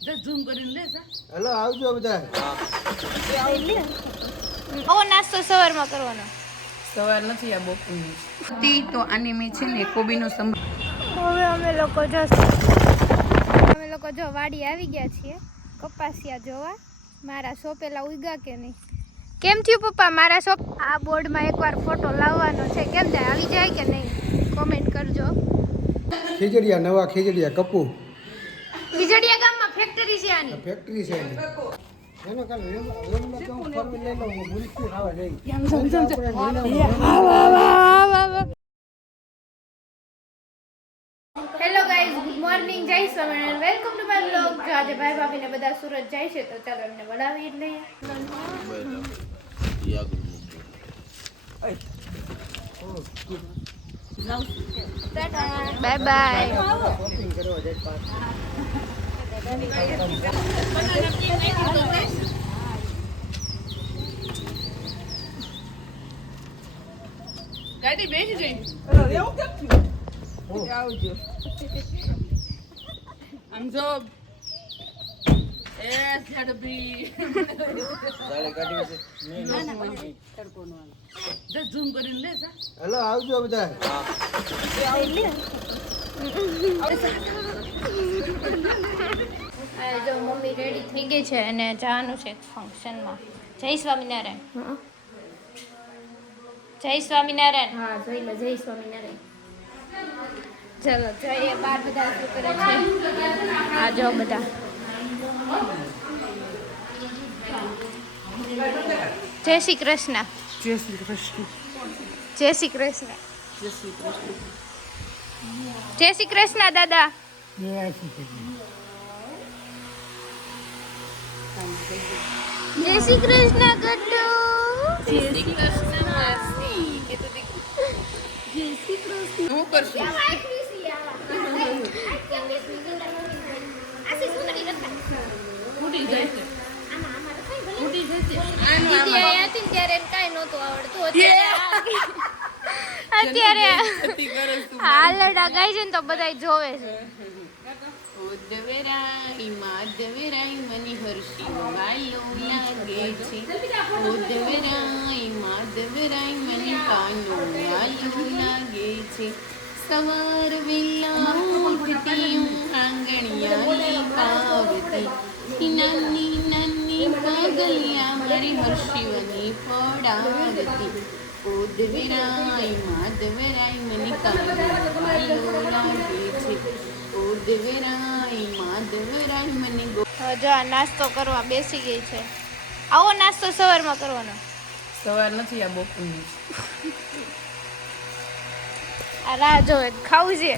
Zoom કરીને લે જા. હેલો આવજો બધા. આવો નાસ્તો સવારમાં કરવાનો. સવાર નથી આ બપોરની તો આની મેં છે ને કોબીનો સંભાર. હવે અમે લોકો જો વાડી આવી ગયા છીએ કપાસિયા જોવા. મારા સોપેલા ઉગ્યા કે નહીં? કેમ થયું પપ્પા મારા સોપ? આ બોર્ડમાં એકવાર ફોટો લાવવાનો છે. કેમ જાય? આવી જાય કે નહીં? કોમેન્ટ કરજો. ખીજડીયા નવા ખીજડીયા કપૂ ખીજડીયા ગામમાં ફેક્ટરી છે આની. ફેક્ટરી છે એની. એનો કાલ એમ તો ફોર્મ લઈ લો મુલકી ખાવા જઈ. હેલો ગાઈઝ, ગુડ મોર્નિંગ, જય Swaminarayan, welcome to my blog. જો આજે ભાઈ ભાભીને બધા સુરત જાય છે તો ચાલો એમને બોલાવી લઈએ. Bye bye. શોપિંગ કરવા જાય પાછ. ગાડી બેસી જઈ આવજો આમ જો ઝડપી ઝૂમ કરીને લે જા. હેલો આવજો બધા. જો મમ્મી રેડી થઈ ગઈ છે અને જવાનું છે ફંક્શનમાં. જય સ્વામિનારાયણ. જય સ્વામિનારાયણ. હા જોઈ લો, જય સ્વામિનારાયણ. ચલો જોઈએ બાર બધા શું કરે છે. આ જો બધા જય શ્રી કૃષ્ણ. જય શ્રી કૃષ્ણ. જય શ્રી કૃષ્ણ. જય શ્રી કૃષ્ણ. જય શ્રી કૃષ્ણ દાદા. જય શ્રી કૃષ્ણ ગટ્ટુ. જય શ્રી કૃષ્ણ માસી. એ તો દેખ જય શ્રી કૃષ્ણ. હું કરશું ઉડી જાય છે ઉડી જશે આનું દીદી આયા હતી ને ત્યારે એને કાંઈ નહોતું આવડતું. અત્યારે હાલડા ગાય છે ને તો બધા જોવે છે. ઓદવેરાઈ માધવેરાઈ મને હર્ષી ગાયો લાગે છે. ઓદવેરાઈ માધવેરાઈ મને કાનો ગાયો લાગે છે. સવાર વેલા ઉઠતી હું આંગણિયાની પાવતી. નાની નાની પગલિયા મારી હર્ષિવની પડાવતી. ઓદવેરાઈ માધવેરાઈ મને કાનો ગાયો લાગે છે. ઓદવેરાઈ માધવેરાઈ મને હવે જો આ નાસ્તો કરવા બેસી ગઈ છે. આવો નાસ્તો સવારમાં કરવાનો. સવાર નથી આ બપોરની આ રાહ જોવે ખાવું છે.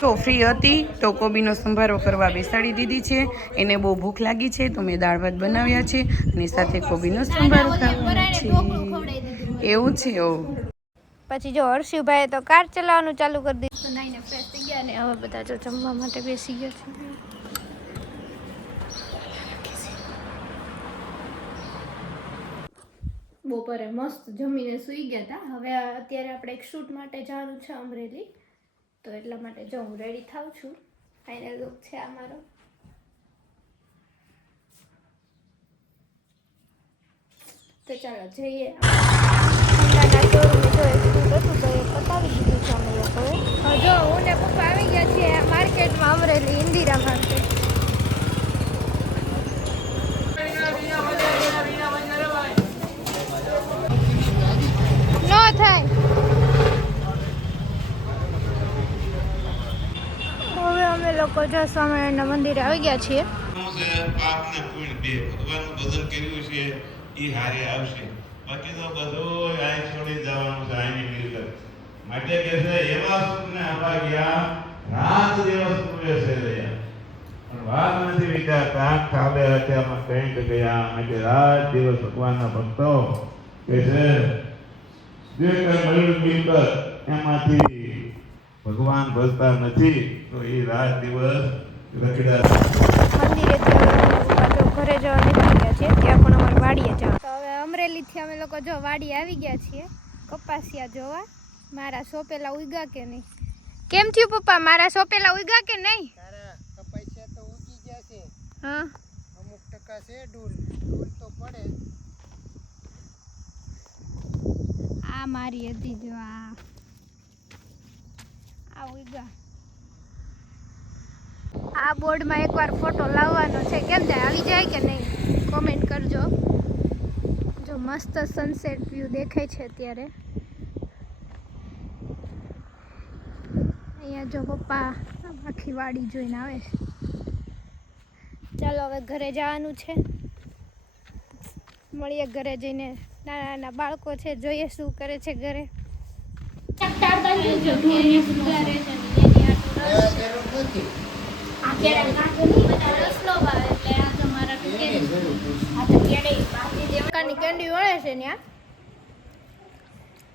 તો ફ્રી હતી તો કોબીનો સંભારો કરવા બેસાડી દીધી છે. એને બહુ ભૂખ લાગી છે તો મેં દાળ ભાત બનાવ્યા છે અને સાથે કોબીનો સંભારો ખાવાનો છે. એવું છે. પછી જો હર્ષિભાઈએ તો કાર ચલાવવાનું ચાલુ કરી દીધું. નાઈને ફ્રેશ થઈ ગયા ને હવે બધા જો જમવા માટે બેસી ગયા છે. બપોરે મસ્ત જમીને સૂઈ ગયા હતા. હવે અત્યારે આપણે એક શૂટ માટે જવાનું છે અમરેલી, તો એટલા માટે જો હું રેડી થાઉં છું. ફાઇનલ લુક છે આ મારો. તો ચાલો જઈએ. જો હું ને પપ્પા આવી ગયા છીએ માર્કેટમાં, અમરેલી ઇન્દિરા માર્કેટ. નો થાય. હવે અમે લોકો જો સ્વામિનારાયણના મંદિરે આવી ગયા છીએ. પાપ ને પુણ્ય બે ભગવાનનું ભજન કર્યું છે એ હારે આવશે. બાકી તો બધું આય છોડી જવાનું છે આની મિલકત માટે કે છે એવા સુખને અપાગ્યા રાત દિવસ પૂરે છે રહ્યા પણ વાત નથી વિચારતા ખાલે હત્યામાં કંઈક ગયા માટે રાત દિવસ ભગવાનના ભક્તો કે છે જે કઈ મળ્યું મિલકત એમાંથી ભગવાન ભજતા નથી તો એ રાત દિવસ રખડ્યા. મંદિરેથી ઘરે જવા નીકળી ગયા છીએ. ત્યાં પણ અમારે વાડીએ જવા. તો હવે અમરેલીથી અમે લોકો જો વાડી આવી ગયા છીએ કપાસિયા જોવા. મારા સોપેલા ઉગ્યા કે નહીં? કેમ થયું પપ્પા મારા સોપેલા ઉગ્યા કે નહીં? તારા કપાસિયા તો ઉગી ગયા છે. હા અમુક ટકા છે ડૂલ તો પડે. આ મારી હતી જો આ ઉગા. આ બોર્ડમાં એકવાર ફોટો લાવવાનો છે. કેમ જાય, આવી જાય કે નહીં કોમેન્ટ કરજો. જો મસ્ત સનસેટ વ્યૂ દેખાય છે અત્યારે. અહીંયા જો પપ્પા આખી વાડી જોઈને આવે છે. ચાલો હવે ઘરે જવાનું છે. મળીએ ઘરે જઈને. નાના નાના બાળકો છે, જોઈએ શું કરે છે ઘરે. કેન્ડી વળે છે ત્યાં.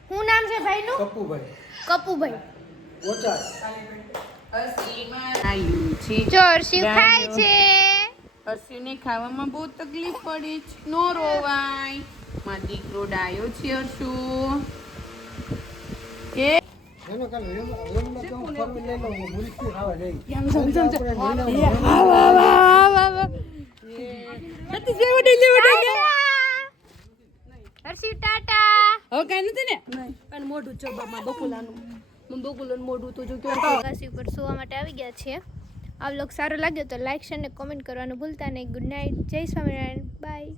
શું નામ છે ભાઈનું? કપુભાઈ કપુભાઈ. ઓછા આવ્યું છે. જો હર્ષિવ ખાય છે. હર્ષુને ખાવામાં બહુ તકલીફ પડે છે. નો રોવાય, મારો દીકરો ડાયો છે. હર્ષુ કે જેનો કાલે એમને તો હું ફરવી લઈ લઉં મુલકી ખાવા જઈ. હર્ષિવ ટાટા. હવે કઈ નથી ને. અને મોઢું જો બાપા બકુલાનું મોઢું તો જો આકાશી ઉપર સુવા માટે આવી ગયા છીએ. આ વ્લોગ સારો લાગ્યો તો લાઈક શેર અને કોમેન્ટ કરવાનું ભૂલતા નહીં. Good night. જય સ્વામિનારાયણ. બાય.